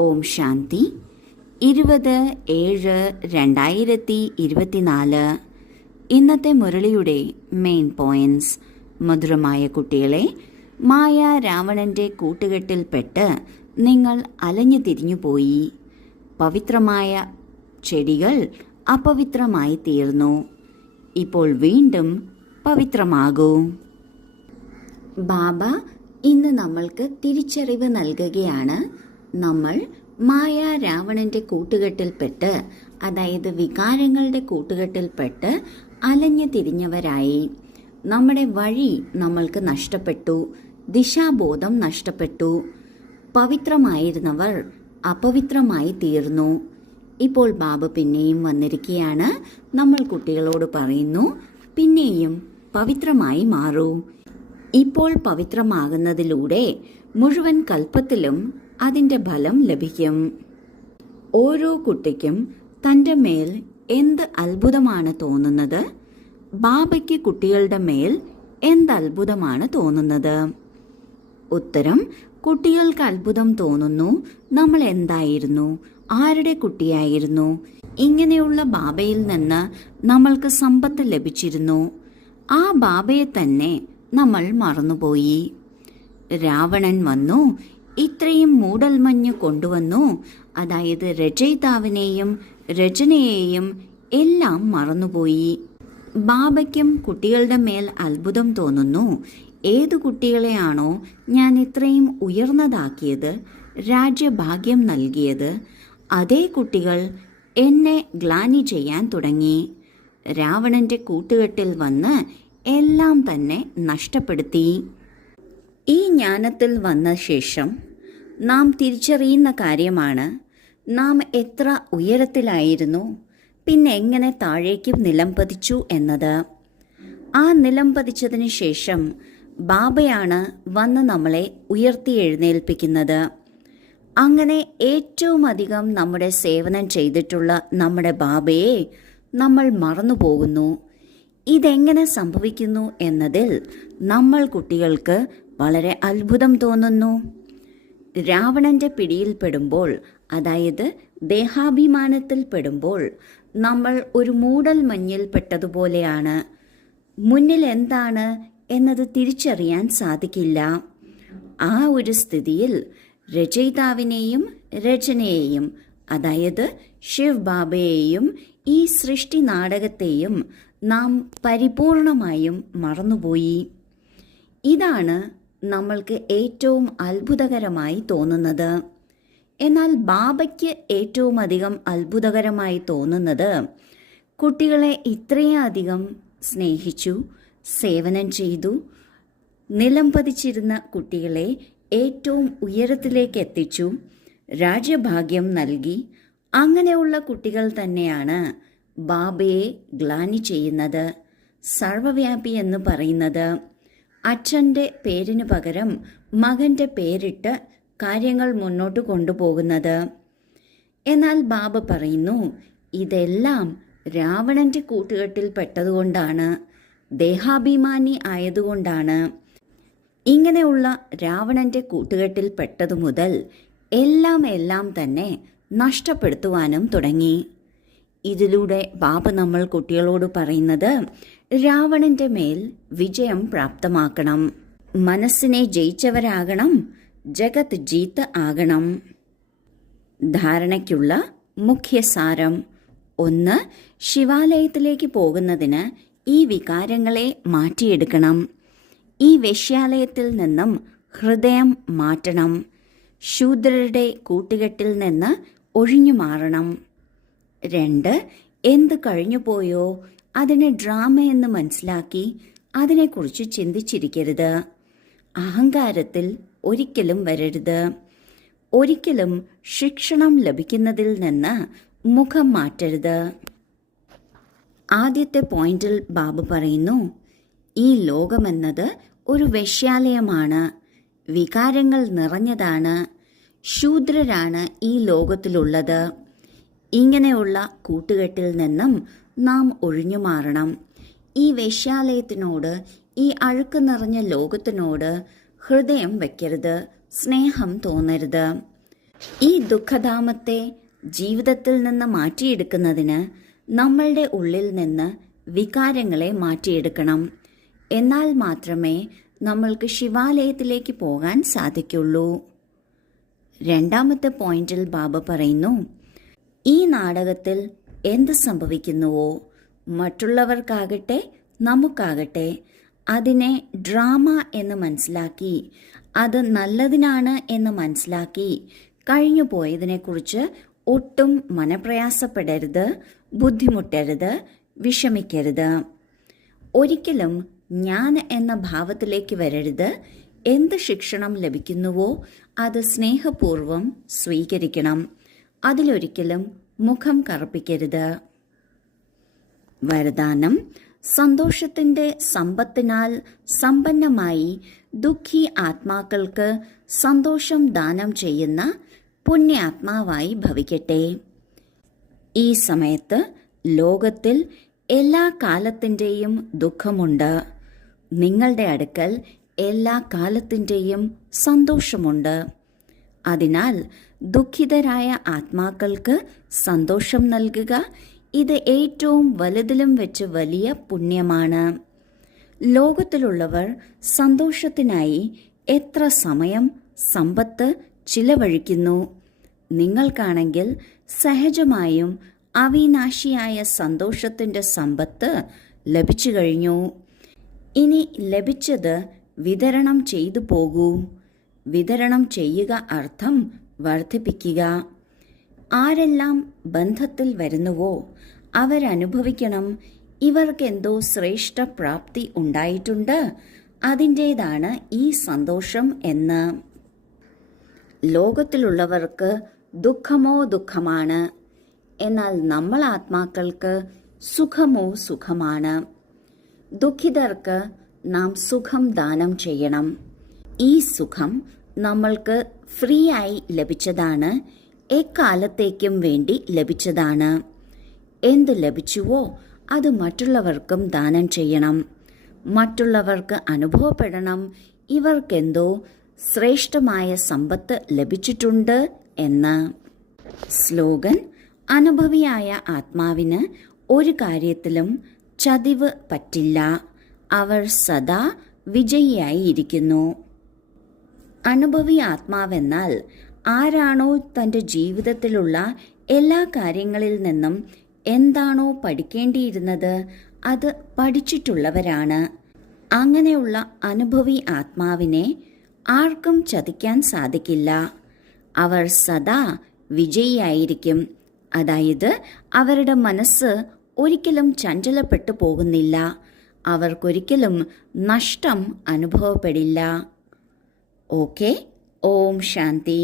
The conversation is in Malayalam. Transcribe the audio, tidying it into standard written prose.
ഓം ശാന്തി. 20/7/2024. ഇന്നത്തെ മുരളിയുടെ മെയിൻ പോയിന്റ്സ്. മധുരമായ കുട്ടികളെ, മായ രാവണന്റെ കൂട്ടുകെട്ടിൽപ്പെട്ട് നിങ്ങൾ അലഞ്ഞു തിരിഞ്ഞുപോയി. പവിത്രമായ ചെടികൾ അപവിത്രമായി തീർന്നു. ഇപ്പോൾ വീണ്ടും പവിത്രമാകൂ. ബാബ ഇന്ന് നമ്മൾക്ക് തിരിച്ചറിവ് നൽകുകയാണ്. നമ്മൾ മായ രാവണന്റെ കൂട്ടുകെട്ടിൽപ്പെട്ട്, അതായത് വികാരങ്ങളുടെ കൂട്ടുകെട്ടിൽപ്പെട്ട് അലഞ്ഞു തിരിഞ്ഞവരായി. നമ്മുടെ വഴി നമ്മൾക്ക് നഷ്ടപ്പെട്ടു. ദിശാബോധം നഷ്ടപ്പെട്ടു. പവിത്രമായിരുന്നവർ അപവിത്രമായി തീർന്നു. ഇപ്പോൾ ബാബ പിന്നെയും വന്നിരിക്കുകയാണ്. നമ്മൾ കുട്ടികളോട് പറയുന്നു, പിന്നെയും പവിത്രമായി മാറൂ. ഇപ്പോൾ പവിത്രമാകുന്നതിലൂടെ മുഴുവൻ കൽപ്പത്തിലും അതിൻ്റെ ഫലം ലഭിക്കും. ഓരോ കുട്ടിക്കും തൻ്റെ മേൽ എന്ത് അത്ഭുതമാണ് തോന്നുന്നത്? ബാബയ്ക്ക് കുട്ടികളുടെ മേൽ എന്ത് അത്ഭുതമാണ് തോന്നുന്നത്? ഉത്തരം: കുട്ടികൾക്ക് അത്ഭുതം തോന്നുന്നു. നമ്മൾ എന്തായിരുന്നു? ആരുടെ കുട്ടിയായിരുന്നു? ഇങ്ങനെയുള്ള ബാബയിൽ നിന്ന് നമ്മൾക്ക് സമ്പത്ത് ലഭിച്ചിരുന്നു. ആ ബാബയെ തന്നെ നമ്മൾ മറന്നുപോയി. രാവണൻ വന്നു, ഇത്രയും മൂടൽമഞ്ഞ് കൊണ്ടുവന്നു. അതായത് രചയിതാവിനെയും രചനയെയും എല്ലാം മറന്നുപോയി. ബാബയ്ക്കും കുട്ടികളുടെ മേൽ അത്ഭുതം തോന്നുന്നു. ഏതു കുട്ടികളെയാണോ ഞാൻ ഇത്രയും ഉയർന്നതാക്കിയത്, രാജ്യഭാഗ്യം നൽകിയത്, അതേ കുട്ടികൾ എന്നെ ഗ്ലാനി ചെയ്യാൻ തുടങ്ങി. രാവണന്റെ കൂട്ടുകെട്ടിൽ വന്ന് എല്ലാം തന്നെ നഷ്ടപ്പെടുത്തി. ഈ ജ്ഞാനത്തിൽ വന്ന ശേഷം നാം തിരിച്ചറിയുന്ന കാര്യമാണ്, നാം എത്ര ഉയരത്തിലായിരുന്നു, പിന്നെ എങ്ങനെ താഴേക്ക് നിലം പതിച്ചു എന്നത്. ആ നിലം പതിച്ചതിന് ശേഷം ബാബയാണ് വന്ന് നമ്മളെ ഉയർത്തി എഴുന്നേൽപ്പിക്കുന്നത്. അങ്ങനെ ഏറ്റവും അധികം നമ്മുടെ സേവനം ചെയ്തിട്ടുള്ള നമ്മുടെ ബാബയെ നമ്മൾ മറന്നുപോകുന്നു. ഇതെങ്ങനെ സംഭവിക്കുന്നു എന്നതിൽ നമ്മൾ കുട്ടികൾക്ക് വളരെ അത്ഭുതം തോന്നുന്നു. രാവണന്റെ പിടിയിൽപ്പെടുമ്പോൾ, അതായത് ദേഹാഭിമാനത്തിൽ പെടുമ്പോൾ, നമ്മൾ ഒരു മൂടൽ മഞ്ഞിൽ പെട്ടതുപോലെയാണ്. മുന്നിൽ എന്താണ് എന്നത് തിരിച്ചറിയാൻ സാധിക്കില്ല. ആ ഒരു സ്ഥിതിയിൽ രചയിതാവിനെയും രചനയെയും, അതായത് ശിവ് ബാബയെയും ഈ സൃഷ്ടി നാടകത്തെയും നാം പരിപൂർണമായും മറന്നുപോയി. ഇതാണ് നമ്മൾക്ക് ഏറ്റവും അത്ഭുതകരമായി തോന്നുന്നത്. എന്നാൽ ബാബയ്ക്ക് ഏറ്റവും അധികം അത്ഭുതകരമായി തോന്നുന്നത്, കുട്ടികളെ ഇത്രയധികം സ്നേഹിച്ചു, സേവനം ചെയ്തു, നിലം പതിച്ചിരുന്ന കുട്ടികളെ ഏറ്റവും ഉയരത്തിലേക്ക് എത്തിച്ചു, രാജ്യഭാഗ്യം നൽകി. അങ്ങനെയുള്ള കുട്ടികൾ തന്നെയാണ് ബാബയെ ഗ്ലാനി ചെയ്യുന്നത്, സർവവ്യാപി എന്ന് പറയുന്നത്. അച്ഛൻ്റെ പേരിന് പകരം മകൻ്റെ പേരിട്ട് കാര്യങ്ങൾ മുന്നോട്ട് കൊണ്ടുപോകുന്നത്. എന്നാൽ ബാബ പറയുന്നു, ഇതെല്ലാം രാവണന്റെ കൂട്ടുകെട്ടിൽ പെട്ടതുകൊണ്ടാണ്, ദേഹാഭിമാനി ആയതുകൊണ്ടാണ്. ഇങ്ങനെയുള്ള രാവണന്റെ കൂട്ടുകെട്ടിൽ പെട്ടതു മുതൽ എല്ലാം തന്നെ നഷ്ടപ്പെടുത്തുവാനും തുടങ്ങി. ഇതിലൂടെ ബാബ നമ്മൾ കുട്ടികളോട് പറയുന്നത്, രാവണന്റെ മേൽ വിജയം പ്രാപ്തമാക്കണം, മനസ്സിനെ ജയിച്ചവരാകണം, ജഗത് ജീത്ത് ആകണം. ധാരണയ്ക്കുള്ള മുഖ്യസാരം: 1. ശിവാലയത്തിലേക്ക് പോകുന്നതിന് ഈ വികാരങ്ങളെ മാറ്റിയെടുക്കണം. ഈ വേശ്യാലയത്തിൽ നിന്നും ഹൃദയം മാറ്റണം. ശൂദ്രരുടെ കൂട്ടുകെട്ടിൽ നിന്ന് ഒഴിഞ്ഞു മാറണം. 2. എന്ത് കഴിഞ്ഞുപോയോ അതിനെ ഡ്രാമയെന്ന് മനസ്സിലാക്കി അതിനെക്കുറിച്ച് ചിന്തിച്ചിരിക്കരുത്. അഹങ്കാരത്തിൽ ഒരിക്കലും വരരുത്. ഒരിക്കലും ശിക്ഷണം ലഭിക്കുന്നതിൽ നിന്ന് മുഖം മാറ്റരുത്. ആദ്യത്തെ പോയിന്റിൽ ബാബ പറയുന്നു, ഈ ലോകമെന്നത് ഒരു വേശ്യാലയമാണ്, വികാരങ്ങൾ നിറഞ്ഞതാണ്, ശൂദ്രരാണ് ഈ ലോകത്തിലുള്ളത്. ഇങ്ങനെയുള്ള കൂട്ടുകെട്ടിൽ നിന്നും നാം ഒഴിഞ്ഞു മാറണം. ഈ വേശ്യാലയത്തിനോട്, ഈ അഴുക്ക് നിറഞ്ഞ ലോകത്തിനോട് ഹൃദയം വയ്ക്കരുത്, സ്നേഹം തോന്നരുത്. ഈ ദുഃഖധാമത്തെ ജീവിതത്തിൽ നിന്ന് മാറ്റിയെടുക്കുന്നതിന് നമ്മളുടെ ഉള്ളിൽ നിന്ന് വികാരങ്ങളെ മാറ്റിയെടുക്കണം. എന്നാൽ മാത്രമേ നമ്മൾക്ക് ശിവാലയത്തിലേക്ക് പോകാൻ സാധിക്കുള്ളൂ. രണ്ടാമത്തെ പോയിന്റിൽ ബാബ പറയുന്നു, ഈ നാടകത്തിൽ എന്ത് സംഭവിക്കുന്നുവോ, മറ്റുള്ളവർക്കാകട്ടെ നമുക്കാകട്ടെ, അതിനെ ഡ്രാമ എന്ന് മനസ്സിലാക്കി, അത് നല്ലതിനാണ് എന്ന് മനസ്സിലാക്കി കഴിഞ്ഞു പോയതിനെക്കുറിച്ച് ഒട്ടും മനപ്രയാസപ്പെടരുത്, ബുദ്ധിമുട്ടരുത്, വിഷമിക്കരുത്. ഒരിക്കലും ഞാൻ എന്ന ഭാവത്തിലേക്ക് വരരുത്. എന്ത് ശിക്ഷണം ലഭിക്കുന്നുവോ അത് സ്നേഹപൂർവം സ്വീകരിക്കണം. അതിലൊരിക്കലും മുഖം കറുപ്പിക്കരുത്. വരദാനം: സന്തോഷത്തിന്റെ സമ്പത്തിനാൽ സമ്പന്നമായി ദുഃഖി ആത്മാക്കൾക്ക് സന്തോഷം ദാനം ചെയ്യുന്ന പുണ്യാത്മാവായി ഭവിക്കട്ടെ. ഈ സമയത്ത് ലോകത്തിൽ എല്ലാ കാലത്തിൻ്റെയും ദുഃഖമുണ്ട്. നിങ്ങളുടെ അടുക്കൽ എല്ലാ കാലത്തിൻ്റെയും സന്തോഷമുണ്ട്. അതിനാൽ ദുഃഖിതരായ ആത്മാക്കൾക്ക് സന്തോഷം നൽകുക, ഇത് ഏറ്റവും വലുതിലും വെച്ച് വലിയ പുണ്യമാണ്. ലോകത്തിലുള്ളവർ സന്തോഷത്തിനായി എത്ര സമയം, സമ്പത്ത് ചിലവഴിക്കുന്നു. നിങ്ങൾക്കാണെങ്കിൽ സഹജമായും അവിനാശിയായ സന്തോഷത്തിൻ്റെ സമ്പത്ത് ലഭിച്ചു കഴിഞ്ഞു. ഇനി ലഭിച്ചത് വിതരണം ചെയ്തു പോകൂ. വിതരണം ചെയ്യുക അർത്ഥം വർദ്ധിപ്പിക്കുക. ആരെല്ലാം ബന്ധത്തിൽ വരുന്നുവോ അവരനുഭവിക്കണം, ഇവർക്കെന്തോ ശ്രേഷ്ഠ പ്രാപ്തി ഉണ്ടായിട്ടുണ്ട്, അതിൻ്റേതാണ് ഈ സന്തോഷം എന്ന്. ലോകത്തിലുള്ളവർക്ക് ദുഃഖമോ ദുഃഖമാണ്, എന്നാൽ നമ്മൾ ആത്മാക്കൾക്ക് സുഖമോ സുഖമാണ്. ദുഃഖിതർക്ക് നാം സുഖം ദാനം ചെയ്യണം. ഈ സുഖം നമ്മൾക്ക് ഫ്രീ ആയി ലഭിച്ചതാണ്, എക്കാലത്തേക്കും വേണ്ടി ലഭിച്ചതാണ്. എന്ത് ലഭിച്ചുവോ അത് മറ്റുള്ളവർക്കും ദാനം ചെയ്യണം. മറ്റുള്ളവർക്ക് അനുഭവപ്പെടണം, ഇവർക്കെന്തോ ശ്രേഷ്ഠമായ സമ്പത്ത് ലഭിച്ചിട്ടുണ്ട് എന്ന്. സ്ലോഗൻ: അനുഭവിയായ ആത്മാവിന് ഒരു കാര്യത്തിലും ചതിവ് പറ്റില്ല. അവർ സദാ വിജയിയായി ഇരിക്കുന്നു. അനുഭവി ആത്മാവെന്നാൽ ആരാണോ തൻ്റെ ജീവിതത്തിലുള്ള എല്ലാ കാര്യങ്ങളിൽ നിന്നും എന്താണോ പഠിക്കേണ്ടിയിരുന്നത് അത് പഠിച്ചിട്ടുള്ളവരാണ്. അങ്ങനെയുള്ള അനുഭവി ആത്മാവിനെ ആർക്കും ചതിക്കാൻ സാധിക്കില്ല. അവർ സദാ വിജയിയായിരിക്കും. അതായത് അവരുടെ മനസ്സ് ഒരിക്കലും ചഞ്ചലപ്പെട്ടു പോകുന്നില്ല. അവർക്കൊരിക്കലും നഷ്ടം അനുഭവപ്പെടില്ല. ഓക്കെ, ഓം ശാന്തി.